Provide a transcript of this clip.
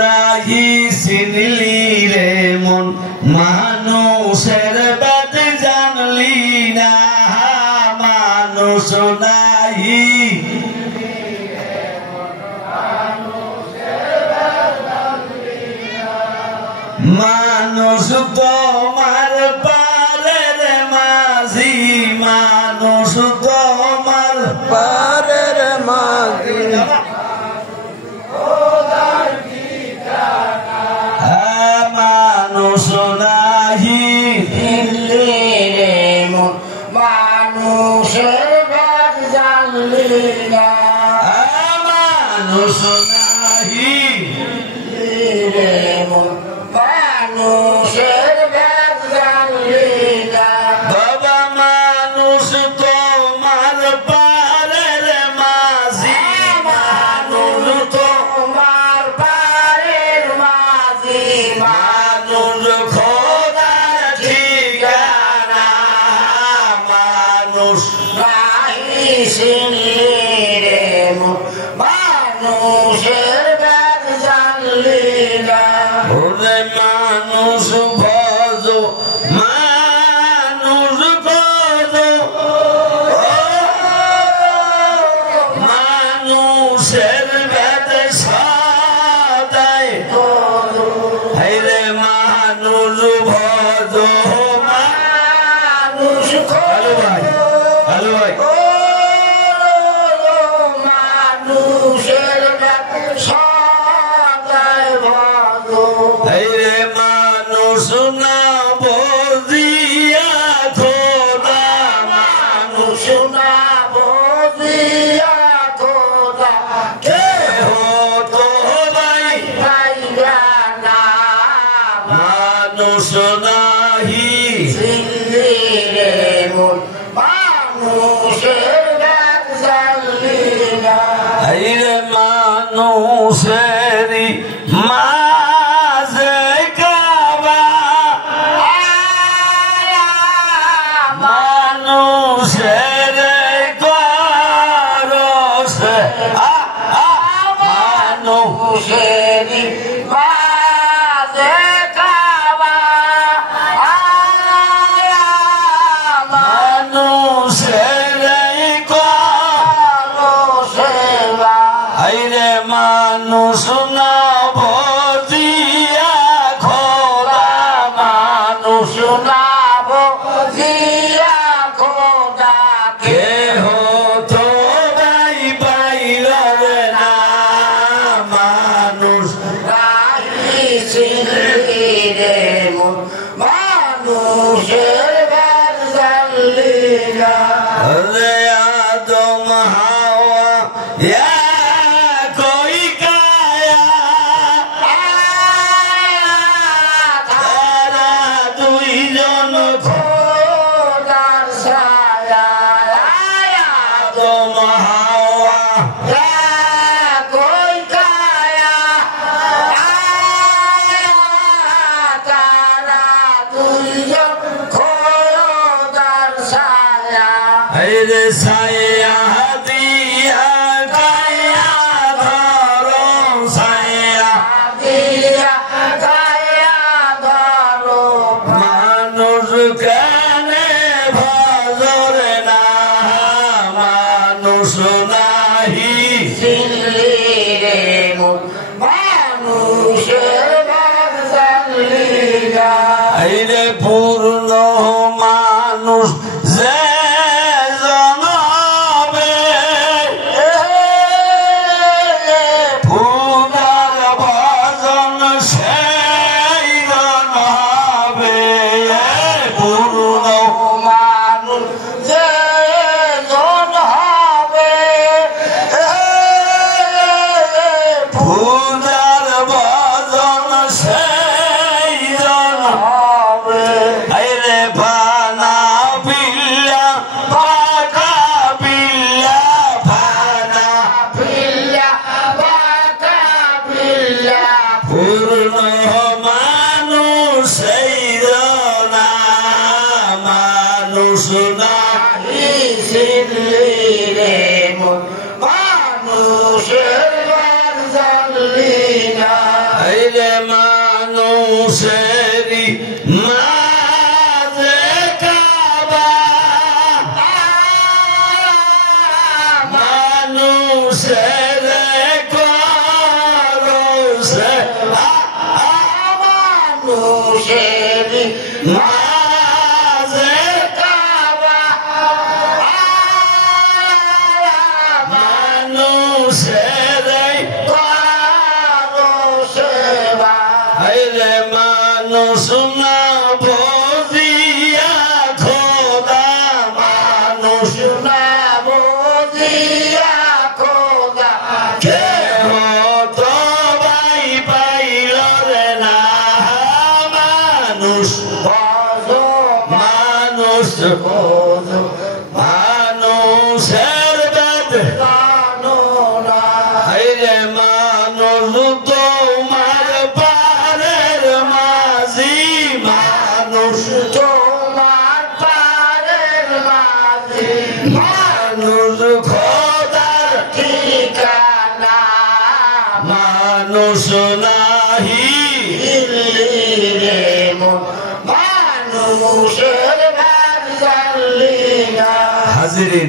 নাহি চিনলি রে মন মানুষের বাদ জানলি না মানুষ নাহি মানুষ তোমার পারের মাঝি মানুষ তোমার পারের মাঝি মানুষ নাহি চিনলি রে মন মানুষের বাদ জানলি না মানুষ নাহি রে মন মানুষের বাদ জানলি না বাবা মানুষ তোমার পারের মাঝি মানুষ তোমার পারের মাঝি মানুষ খোদার ঠিকানা মানুষ নাহি চিনলি রে মন মানুষের বাদ জানলি না ওরে মানুষ ভজ মানুষ ভজ মানুষের বেদ সাদায় রে মানুষ ভজ মানুষ হ্যালো ভাই হ্যালো ভাই মানুষের সদায় ভালো রে মানুষ না বজিয়া খোদা মানুষ শোনা বজিয়া খোদা কে হতো ভাই পাইয়া না মানুষ নাহি চিনলি রে মন মানুষের বাদ জানলি না রে মানুষেরই মাঝে কাবা মানুষের করছে মানুষের মাঝে কাবা মানুষের সেবা রে মানুষ না ভজিয়া খোদা মানুষ শোনাব জিয়া খোদা কে হতো ভাই পাইল রে না মানুষ নাহি চিনলি রে মন মানুষের বাদ জানলি না রে আদম হাওয়া ইয়া কই কায়া তারা দুইজন খোদার ছায়া আদম হাওয়া কই কায়া তারা দুইজন খোদার ছায়া রে ছায়া দিয়া কায়া ধরো ছায়া দিয়া গায়া ধরো মানুষ কানে ভজর না মানুষ নাহি চিনলি রে মন মানুষের বাদ জানলি না রে পূর্ণ মানুষ যে জনবে পূর্ণার ভজন সেই জনবে পূর্ণ মানুষ যে জন হবে পূর্ণার ভজন সেই জন হবে রে ফানা বিল্লা পাকা বিল্লা ফানা পিল্লা বাকা পিল্লা পূর্ণ মানুষ সেই না মানুষ নাহি চিনলি রে মন মানুষের বাদ জানলি না মানুষেরই মাঝে কাবা মানুষের করছে মানুষেরই মাঝে কাবা মানুষের কারো সেবা আইরে মানুষ না বুঝিয়া খোদা মানুষ না বুঝিয়া খোদা কেহ তো ভাই পাইল রে না মানুষ মানুষ মানুষের বাদ আইরে মানুষ তোমার পারের মাঝি মানুষ তোমার পারের মাঝে মানুষ খোদার ঠিকানা মানুষ নাহি দিল্লি মন মানুষের ভাগ জানলি না হাজিরিন